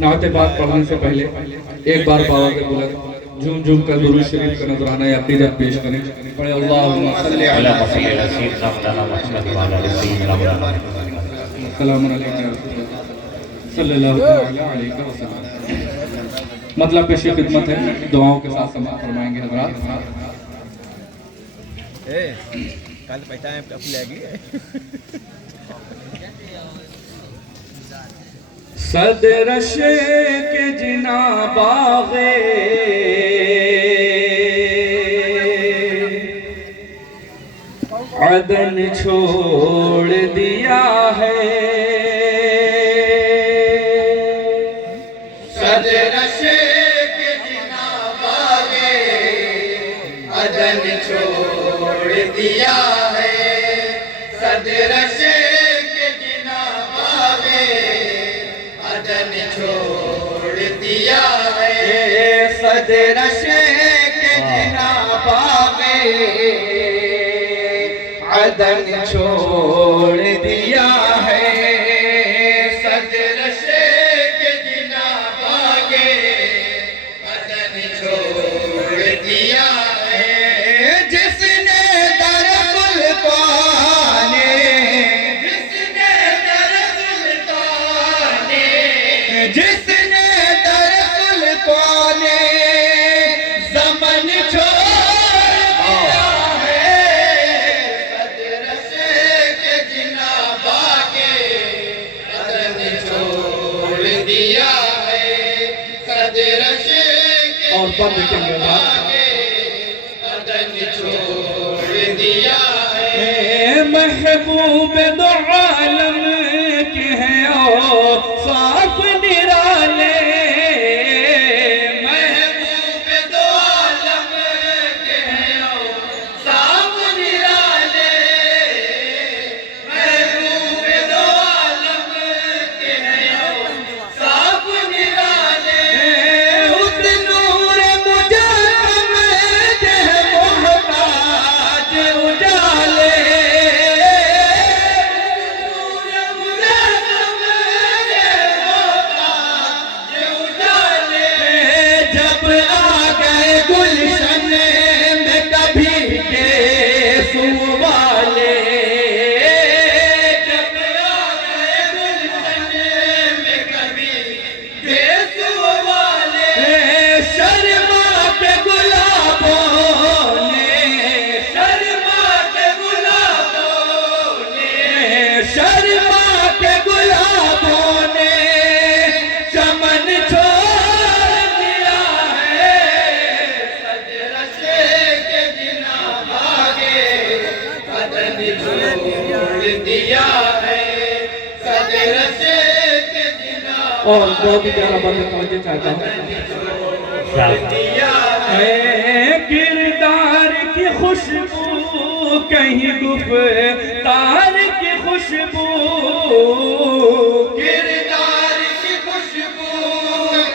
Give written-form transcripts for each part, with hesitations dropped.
नाते बात पढ़ने से पहले एक बार बाबा के बुलंद झूम झूम कर दुरूद शरीफ का नजराना या अक़ीदत पेश करें। पढ़े अल्लाहुम्मा सल्ली अला सल्लल्लाहु अलैहि वसल्लम। मतलब पेश खिदमत है, दुआओं के साथ समाप्त फरमाएंगे हज़रात। कल पैसा है टप लगी सदर के जिना बागे अदन छोड़ दिया है। सदर के जिना बागे अदन छोड़ दिया है। सदर के जिना बागे अदन छोड़ दिया है। सदर के जिना बागे अदन छोड़ दिया है। सदर के जिना बागे अदन छोड़ दिया है। जिसने दर सुल्ताने जिसने दर सुल्ताने जिसने दर सुल्ताने ज़मन छोड़ दिया है। सदर के जिना बागे अदन छोड़ दिया है। सदर और बंद के अदन छोड़ दिया है। महबूब दो आलम के हैं और साफ निराले। महबूब दो आलम के हैं और साफ निराले। महबूब दो आलम के हैं और साफ निराले। उस नूर मुजस्सम के मोहताज उजाले। नूर मुजस्सम के मोहताज उजाले। जब आ गए गुलशन में कभी के सुवाले। जब आ गए गुलशन में कभी के सुवाले। शर्मा के गुलाबों ने शर्मा के गुलाबों ने शर्मा के गुलाबों ने चमन छोड़ दिया है। सदर के जिना बागे अदन छोड़ दिया है। सदर के जिना और बहुत ही प्यारा बंद समझे चाहता हूँ। दिया है। किरदार की खुशबू कहीं गुफ्तार की खुशबू। किरदार की खुशबू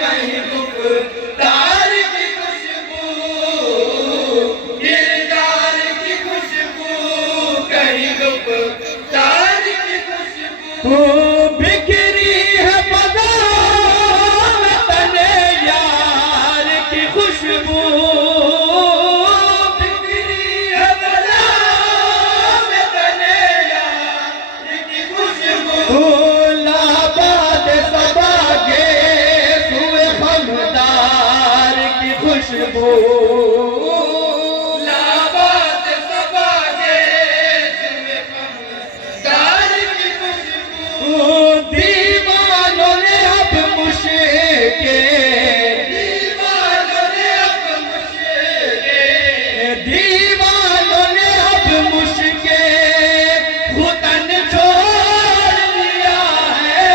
कहीं गुफ्तार की खुशबू। किरदार की खुशबू कहीं गुफ्तार की खुशबू। वो बिखरी है बाज़ार में तने यार की खुशबू। बिखरी है बाज़ार में तने यार की खुशबू। लाबाद सबा के सुए खमदार की खुशबू। लाबाद सबा के सुए खमदार की खुशबू। दीवानों ने अब मुश्के दीवानों ने अब मुश्के दीवानों ने अब मुश्के खुतन छोड़ दिया है।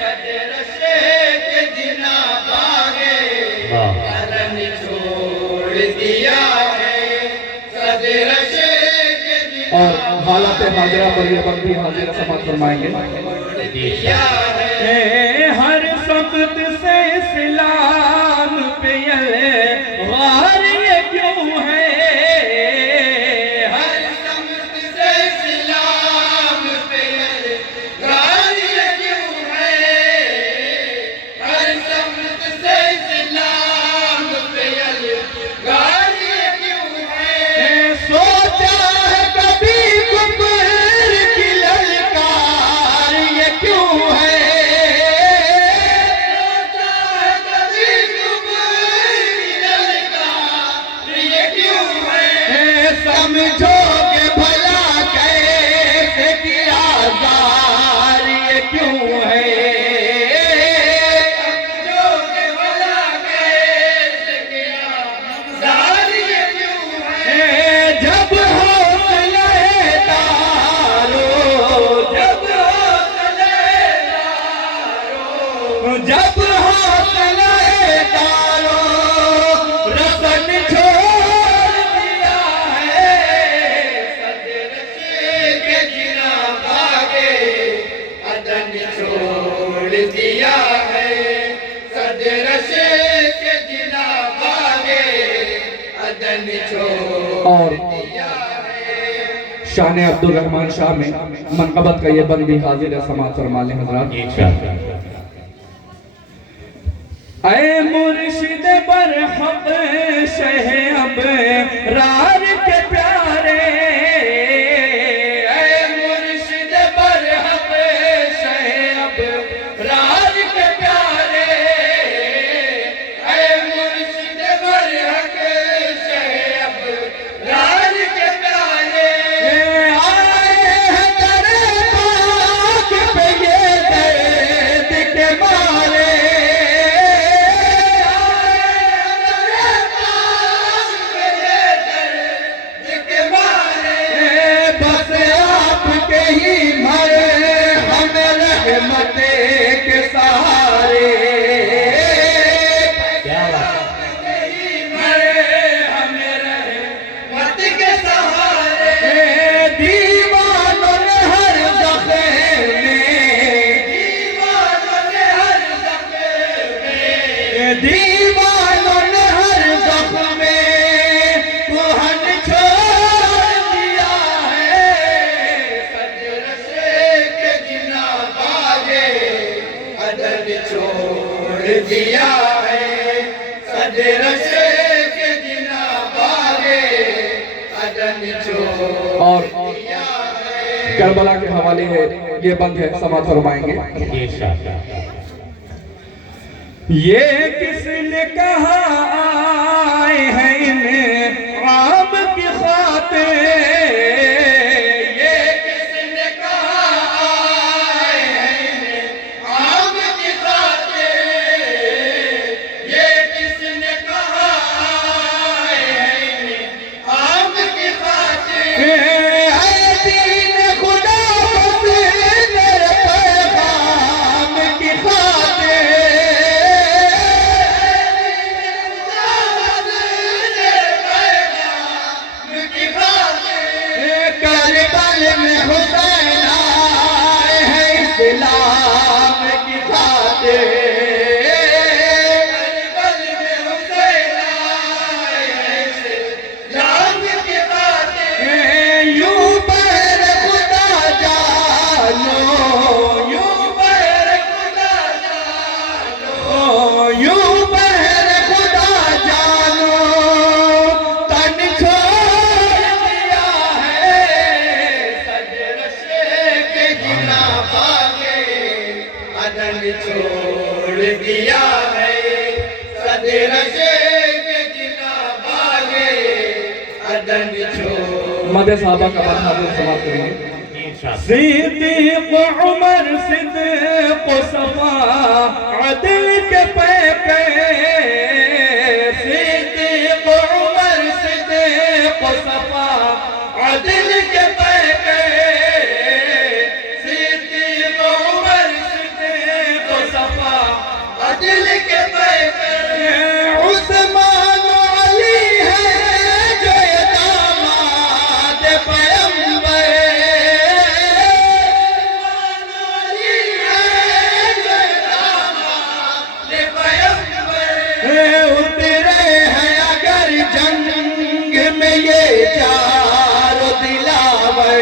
सदर के जिना बागे अदन छोड़ दिया है। सदर के जिना और हालत हाजिरा पर ये बंदी हाजिरा समाप्त फरमाएंगे। दिया है। हर सख्त से इस्लाम पे वार ये क्यों है। हर समत से इस्लाम और शान अब्दुल रहमान शाह में मनकबत का ये बंद भी हाजिर है, समाज फरमा लें हजरात। ऐ मुर्शिद बरहक शह अब रार के प्यारे, ऐ मुर्शिद बरहक शह अब रार के प्यारे, ऐ मुर्शिद बरहक शह अब रार के प्यारे, आए हैं तेरे पाक पे ये दर्द के मारे, के सहारे मत के सहारे, दीवानों ने हर ज़ख्म में, दीवानों ने हर ज़ख्म में, दीवानों ने हर ज़ख्म में कुहन छोड़ दिया है, सजरशे के जिना बागे अदब छोड़ दिया है, सजरशे के जिना बागे अदब छोड़। और करबला के हवाले है ये बंद है, समाज फरमाएंगे। ये किसने कहा आए हैं इन आम की खातिर, ये किसने कहा आए हैं इन आम की खातिर, ये किसने कहा आए हैं इन आम की खातिर, है दीन खुदा तेरे पैगाम की खातिर, करबल में हुसैन आए हैं इस्लाम की खातिर, करबल में हुसैन आए हैं इस्लाम की खातिर, यूं पर खुदा जानो, यूं पर खुदा जानो, यूं पर खुदा जानो, तन छोड़ दिया है, सजरशे के जिना बागे अदन छोड़ दिया है, सजरशे के जिना बागे अदन छोड़। मदे साहबा का बंद हाजिर समाप्त करेंगे। सिद्दीक़ उमर सिद्दीक़ सफ़ा अदल के पैके, सिद्दीक़ उमर सिद्दीक़ सफ़ा अदल के पैके, सिद्दीक़ उमर सिद्दीक़ सफ़ा अदल के पैके, उस्मान अली है जो ये दामाद पैगंबर, उतरे हैं अगर जंग में ये चारों दिलावर,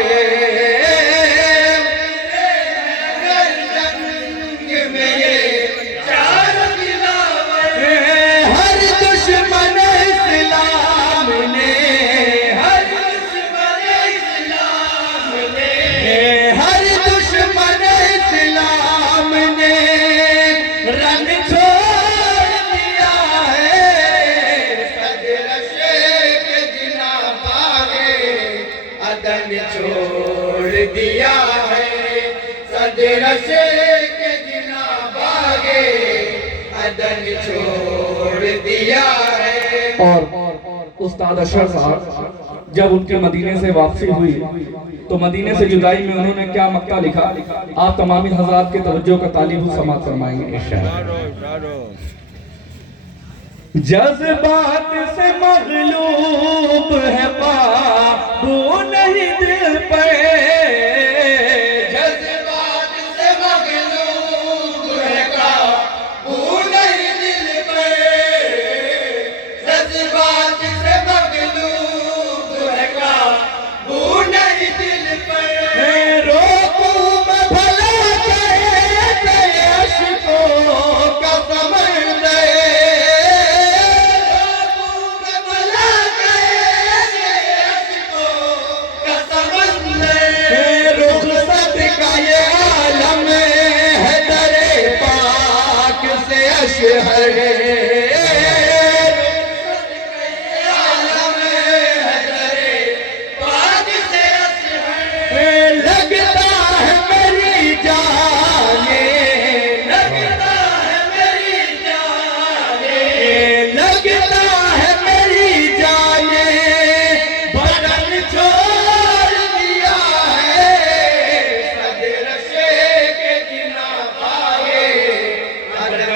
अगर जंग में ये चारों दिलावर, हर दुश्मन इस्लाम ने, हर दुश्मन इस्लाम ने, हर दुश्मन इस्लाम ने रंग छोड़ दिया है, सजरशे के जिना बागे अदन छोड़ दिया है, सजरशे के जिना बागे अदन छोड़ दिया है। और उस्ताद अशर साहब जब उनके मदीने से वापसी हुई तो मदीने से जुदाई में उन्होंने क्या मक्ता लिखा, आप तमामी हज़रात के तवज्जो का तालीब समात फरमाएंगे। जज्बात से मगलूब है काबू नहीं दिल पे, जज्बात से मगलूब है काबू नहीं दिल पे, जज्बात से मगलूब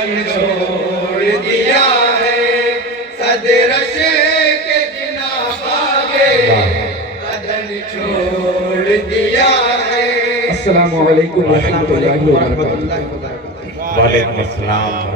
कदम छोड़ दिया है सदरशे के जिना बागे कदम छोड़ दिया है। अस्सलामु अलैकुम व रहमतुल्लाहि व बरकातुहू। वालेकुम अस्सलाम।